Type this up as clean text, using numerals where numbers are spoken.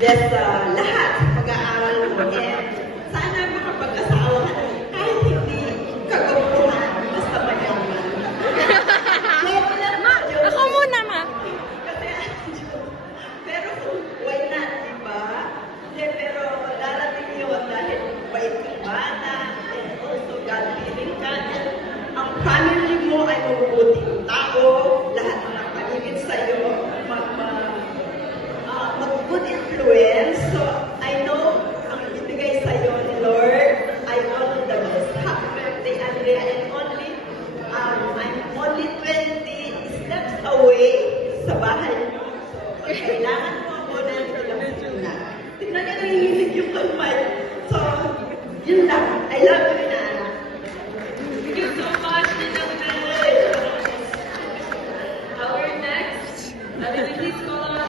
Yes, lahat pag-aaral mo. And sana makapag-asawa ka na kahit hindi kaguluhan, basta mayaman. Ma, ako muna, ma. Kasi, pero why not, diba? Pero darating yun dahil bait kang bata, and also God-fearing ka, and ang family mo ay mabubuting tao, lahat ng nakapaligid sa'yo, mag-good influence. So, I know, ang ibigay sa'yo ni Lord, I all the best. Happy birthday, Andrea, and I'm only 20 steps away sa bahay niyo. So, kailangan mo ako na yung na. Tignan niyo, nangihilig yung kamay. So, yun lang. I love you.